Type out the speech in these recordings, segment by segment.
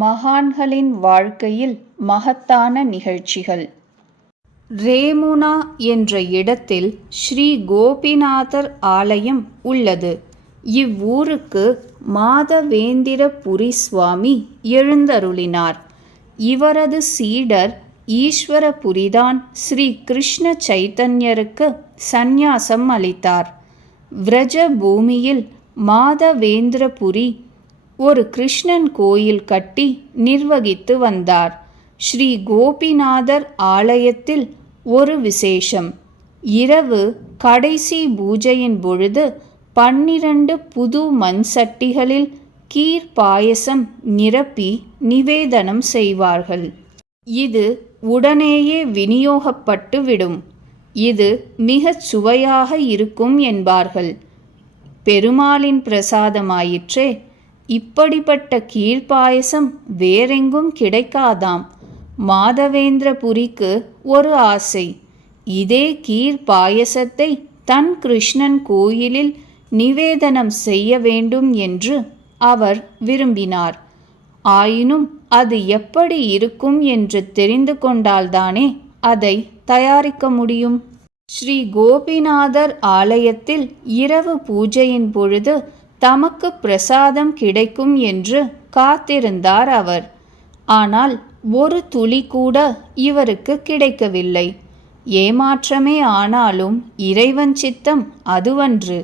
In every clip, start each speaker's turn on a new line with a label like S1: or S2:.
S1: மகான்களின் வாழ்க்கையில் மகத்தான நிகழ்ச்சிகள். ரேமுனா என்ற இடத்தில் ஸ்ரீ கோபிநாதர் ஆலயம் உள்ளது. இவ்வூருக்கு மாதவேந்திரபுரி சுவாமி எழுந்தருளினார். இவரது சீடர் ஈஸ்வரபுரிதான் ஸ்ரீ கிருஷ்ண சைத்தன்யருக்கு சந்நியாசம் அளித்தார். விரஜ பூமியில் மாதவேந்திரபுரி ஒரு கிருஷ்ணன் கோயில் கட்டி நிர்வகித்து வந்தார். ஸ்ரீ கோபிநாதர் ஆலயத்தில் ஒரு விசேஷம். இரவு கடைசி பூஜையின் பொழுது பன்னிரண்டு புது மண் சட்டிகளில் கீர் பாயசம் நிரப்பி நிவேதனம் செய்வார்கள். இது உடனேயே விநியோகப்பட்டு விடும். இது மிகச் சுவையாக இருக்கும் என்பார்கள். பெருமாளின் பிரசாதமாயிற்றே இப்படிப்பட்ட கீழ்ப்பாயசம் வேறெங்கும் கிடைக்காதாம். மாதவேந்திரபுரிக்கு ஒரு ஆசை. இதே கீழ்ப்பாயசத்தை தன் கிருஷ்ணன் கோயிலில் நிவேதனம் செய்ய வேண்டும் என்று அவர் விரும்பினார். ஆயினும் அது எப்படி இருக்கும் என்று தெரிந்து கொண்டால்தானே அதை தயாரிக்க முடியும்? ஸ்ரீ கோபிநாதர் ஆலயத்தில் இரவு பூஜையின் பொழுது தமக்கு பிரசாதம் கிடைக்கும் என்று காத்திருந்தார் அவர். ஆனால் ஒரு துளி கூட இவருக்கு கிடைக்கவில்லை. ஏமாற்றமே ஆனாலும் இறைவன் சித்தம் அதுவன்று.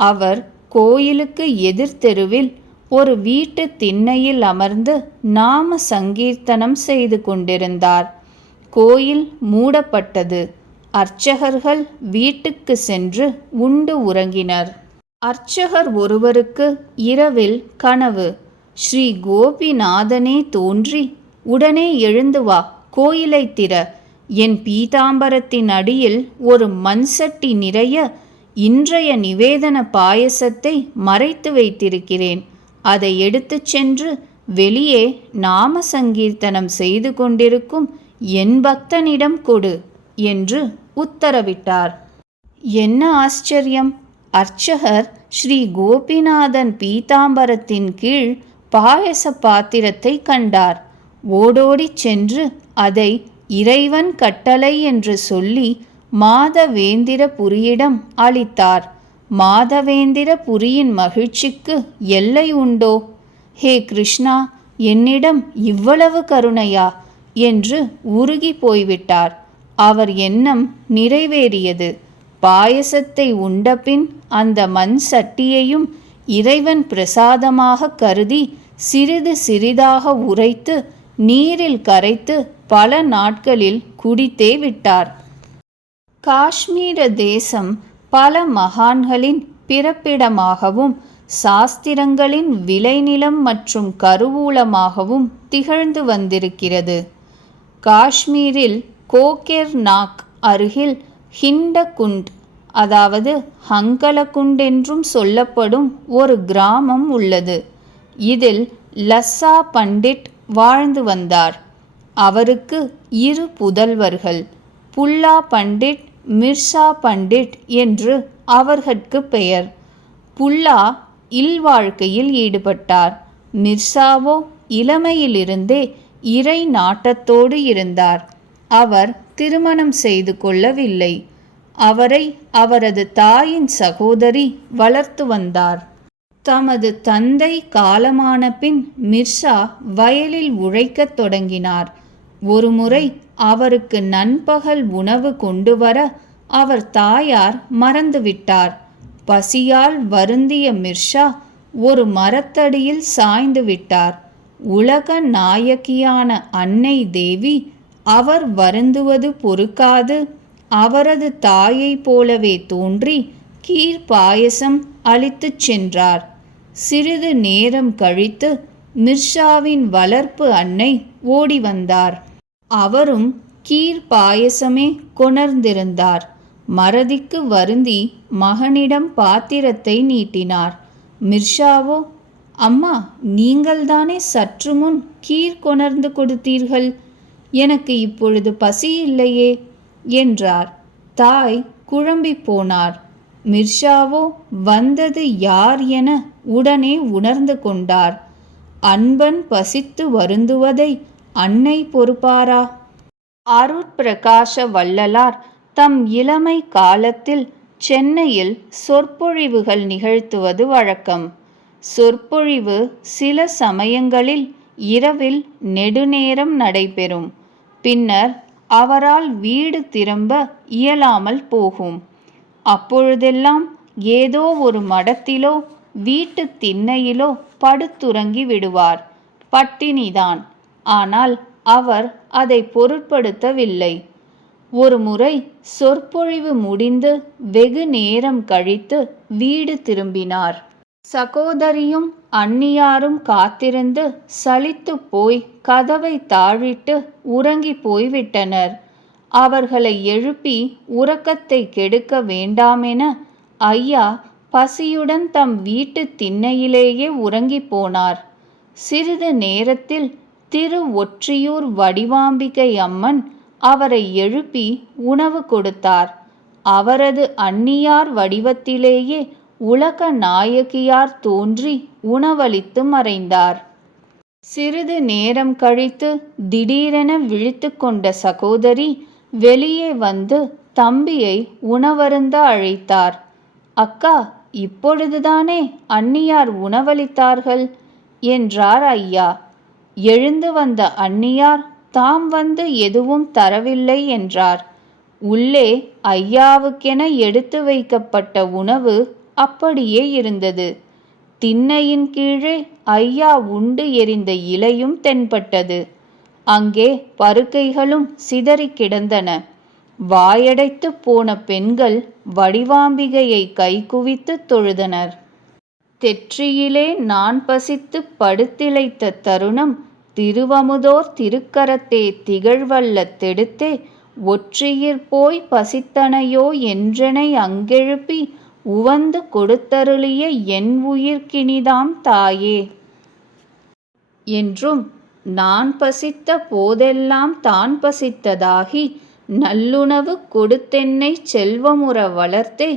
S1: அவர் கோயிலுக்கு எதிர்த்தெருவில் ஒரு வீட்டு திண்ணையில் அமர்ந்து நாம சங்கீர்த்தனம் செய்து கொண்டிருந்தார். கோயில் மூடப்பட்டது. அர்ச்சகர்கள் வீட்டுக்கு சென்று உண்டு உறங்கினர். அர்ச்சகர் ஒருவருக்கு இரவில் கனவு. ஸ்ரீ கோபிநாதனே தோன்றி உடனே எழுந்து வா கோயிலை திற. என் பீதாம்பரத்தின் அடியில் ஒரு மண்சட்டி நிறைய இன்றைய நிவேதன பாயசத்தை மறைத்து வைத்திருக்கிறேன். அதை எடுத்துச் சென்று வெளியே நாம சங்கீர்த்தனம் செய்து கொண்டிருக்கும் என் பக்தனிடம் கொடு என்று உத்தரவிட்டார். என்ன ஆச்சரியம்! அர்ச்சகர் ஸ்ரீ கோபிநாதன் பீதாம்பரத்தின் கீழ் பாயச பாத்திரத்தை கண்டார். ஓடோடிச் சென்று அதை இறைவன் கட்டளை என்று சொல்லி மாதவேந்திரபுரியிடம் அளித்தார். மாதவேந்திரபுரியின் மகிழ்ச்சிக்கு எல்லை உண்டோ? ஹே கிருஷ்ணா என்னிடம் இவ்வளவு கருணையா? என்று உருகி போய்விட்டார். அவர் எண்ணம் நிறைவேறியது. பாயசத்தை உண்டபின் அந்த மண் சட்டியையும் இறைவன் பிரசாதமாக கருதி சிறிது சிறிதாக உரைத்து நீரில் கரைத்து பல நாட்களில் குடித்தே விட்டார். காஷ்மீர தேசம் பல மகான்களின் பிறப்பிடமாகவும் சாஸ்திரங்களின் விளைநிலம் மற்றும் கருவூலமாகவும் திகழ்ந்து வந்திருக்கிறது. காஷ்மீரில் கோகெர் நாக் அருகில் ஹிண்டகுண்ட் அதாவது ஹங்கலகுண்ட் என்றும் சொல்லப்படும் ஒரு கிராமம் உள்ளது. இதில் லஸ்ஸா பண்டிட் வாழ்ந்து வந்தார். அவருக்கு இரு புதல்வர்கள் புல்லா பண்டிட் மிர்சா பண்டிட் என்று அவர்கட்கு பெயர். புல்லா இல்வாழ்க்கையில் ஈடுபட்டார். மிர்சாவோ இளமையிலிருந்தே இறை நாட்டத்தோடு இருந்தார். அவர் திருமணம் செய்து கொள்ளவில்லை. அவரை அவரது தாயின் சகோதரி வளர்த்து வந்தார். தமது தந்தை காலமான பின் மிர்சா வயலில் உழைக்கத் தொடங்கினார். ஒருமுறை அவருக்கு நண்பகல் உணவு கொண்டு வர அவர் தாயார் மறந்துவிட்டார் பசியால் வருந்திய மிர்ஷா ஒரு மரத்தடியில் சாய்ந்து விட்டார். உலக நாயகியான அன்னை தேவி அவர் வருந்துவது பொறுக்காது. அவரது தாயைப் போலவே தோன்றி கீர் பாயசம் அளித்துச் சென்றார். சிறிது நேரம் கழித்து மிர்ஷாவின் வளர்ப்பு அன்னை ஓடி வந்தார். அவரும் கீர் பாயசமே கொணர்ந்திருந்தார். மறதிக்கு வருந்தி மகனிடம் பாத்திரத்தை நீட்டினார். மிர்ஷாவோ அம்மா நீங்கள்தானே சற்று முன் கீர் கொணர்ந்து கொடுத்தீர்கள்? எனக்கு இப்பொழுது பசி இல்லையே. என்றார். தாய் குழம்பி போனார். மிர்ஷாவோ வந்தது யார் என உடனே உணர்ந்து கொண்டார். அன்பன் பசித்து வருந்துவதை அன்னை பொறுப்பாரா? அருட்பிரகாச வள்ளலார் தம் இளமை காலத்தில் சென்னையில் சொற்பொழிவுகள் நிகழ்த்துவது வழக்கம். சொற்பொழிவு சில சமயங்களில் இரவில் நெடுநேரம் நடைபெறும். பின்னர் அவரால் வீடு திரும்ப இயலாமல் போகும். அப்பொழுதெல்லாம் ஏதோ ஒரு மடத்திலோ வீட்டு திண்ணையிலோ படுத்துறங்கி விடுவார். பட்டினிதான். ஆனால் அவர் அதை பொருட்படுத்தவில்லை. ஒரு முறை சொற்பொழிவு முடிந்து வெகு நேரம் கழித்து வீடு திரும்பினார். சகோதரியும் அந்நியாரும் காத்திருந்து சலித்துப் போய் கதவை தாழிட்டு உறங்கி போய்விட்டனர். அவர்களை எழுப்பி உறக்கத்தை கெடுக்க வேண்டாமென ஐயா பசியுடன் தம் வீட்டு திண்ணையிலேயே உறங்கிப் போனார். சிறிது நேரத்தில் திரு ஒற்றியூர் வடிவாம்பிகை அம்மன் அவரை எழுப்பி உணவு கொடுத்தார். அவரது அந்நியார் வடிவத்திலேயே உலக நாயகியார் தோன்றி உணவளித்து மறைந்தார். சிறிது நேரம் கழித்து திடீரென விழித்து கொண்ட சகோதரி வெளியே வந்து தம்பியை உணவருந்த அழைத்தார். அக்கா இப்பொழுதுதானே அன்னியார் உணவளித்தார்கள் என்றார் ஐயா. எழுந்து வந்த அன்னியார் தாம் வந்து எதுவும் தரவில்லை என்றார். உள்ளே ஐயாவுக்கென எடுத்து வைக்கப்பட்ட உணவு அப்படியே இருந்தது. திண்ணையின் கீழே ஐயா உண்டு எரிந்த இலையும் தென்பட்டது. அங்கே பருக்கைகளும் சிதறி கிடந்தன. வாயடைத்து போன பெண்கள் வடிவாம்பிகையை கைகுவித்து தொழுதனர். தெற்றியிலே நான் பசித்து படுத்திழைத்த தருணம் திருவமுதோர் திருக்கரத்தே திகழ்வல்ல தெடுத்தே ஒற்றியிற் போய் பசித்தனையோ என்றனை அங்கெழுப்பி உவந்து கொடுத்தருளிய என் உயிர்க்கினிதாம் தாயே. என்றும் நான் பசித்த போதெல்லாம் தான் பசித்ததாகி நல்லுணவு கொடுத்தென்னை செல்வமுற வளர்த்தே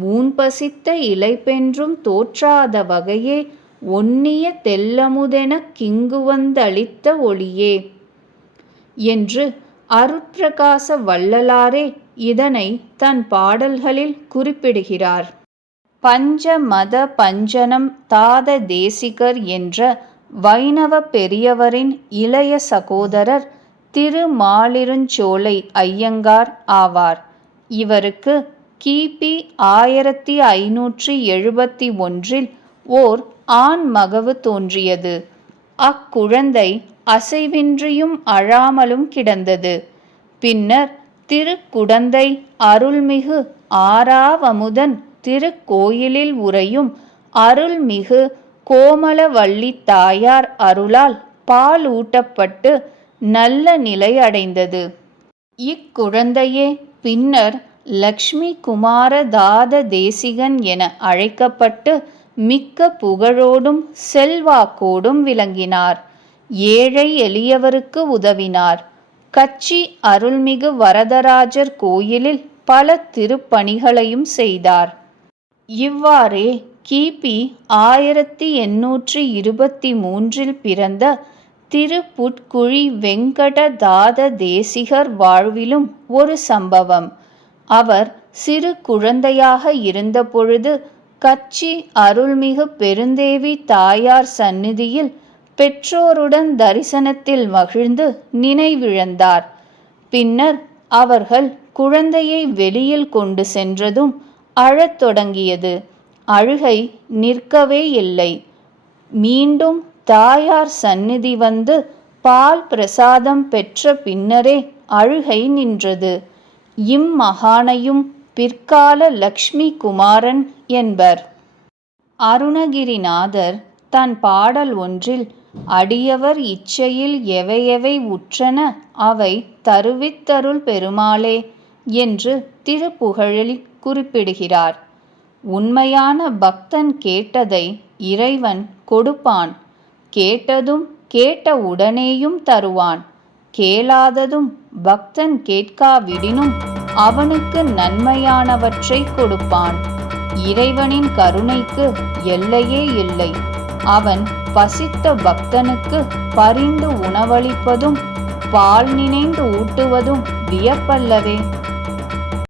S1: ஊன் பசித்த இலைப்பென்றும் தோற்றாத வகையே ஒன்னிய தெல்லமுதெனக் கிங்குவந்தளித்த ஒளியே. என்று அருட்பிரகாச வள்ளலாரே இதனை தன் பாடல்களில் குறிப்பிடுகிறார். பஞ்ச மத பஞ்சனம் தாத தேசிகர் என்ற வைணவ பெரியவரின் இளைய சகோதரர் திருமாலிருஞ்சோலை ஐயங்கார் ஆவார். இவருக்கு கிபி ஆயிரத்தி ஐநூற்றி எழுபத்தி ஒன்றில் ஓர் ஆண் மகவு தோன்றியது. அக்குழந்தை அசைவின்றியும் அழாமலும் கிடந்தது. பின்னர் திருக்குடந்தை அருள்மிகு ஆறாவமுதன் திருக்கோயிலில் உறையும் அருள்மிகு கோமலவள்ளி தாயார் அருளால் பால் ஊட்டப்பட்டு நல்ல நிலை அடைந்தது. இக்குழந்தையே பின்னர் லக்ஷ்மி குமார தாத தேசிகன் என அழைக்கப்பட்டு மிக்க புகழோடும் செல்வாக்கோடும் விளங்கினார். ஏழை எளியவருக்கு உதவினார். கச்சி அருள்மிகு வரதராஜர் கோயிலில் பல திருப்பணிகளையும் செய்தார். இவ்வாறே கிபி ஆயிரத்தி எண்ணூற்றி இருபத்தி மூன்றில் பிறந்த திருப்புட்குழி வெங்கடதாத தேசிகர் வாழ்விலும் ஒரு சம்பவம். அவர் சிறு குழந்தையாக இருந்தபொழுது கச்சி அருள்மிகு பெருந்தேவி தாயார் சந்நிதியில் பெற்றோருடன் தரிசனத்தில் மகிழ்ந்து நினைவிழந்தார். பின்னர் அவர்கள் குழந்தையை வெளியில் கொண்டு சென்றதும் அழத் தொடங்கியது. அழுகை நிற்கவே இல்லை. மீண்டும் தாயார் சந்நிதி வந்து பால் பிரசாதம் பெற்ற பின்னரே அழுகை நின்றது. இம்மகானையும் பிற்கால லக்ஷ்மி குமாரன் என்பர். அருணகிரிநாதர் தன் பாடல் ஒன்றில் அடியவர் இச்சையில் எவையெவை உற்றன அவை தருவித்தருள் பெருமாளே என்று திருப்புகழில் குறிப்பிடுகிறார். உண்மையான பக்தன் கேட்டதை இறைவன் கொடுப்பான். கேட்டதும் கேட்ட உடனேயும் தருவான். கேளாததும் பக்தன் கேட்காவிடினும் அவனுக்கு நன்மையானவற்றை கொடுப்பான். இறைவனின் கருணைக்கு எல்லையே இல்லை. அவன் பசித்த பக்தனுக்கு பரிந்து உணவளிப்பதும் பால் நினைந்து ஊட்டுவதும் வியப்பல்லவே.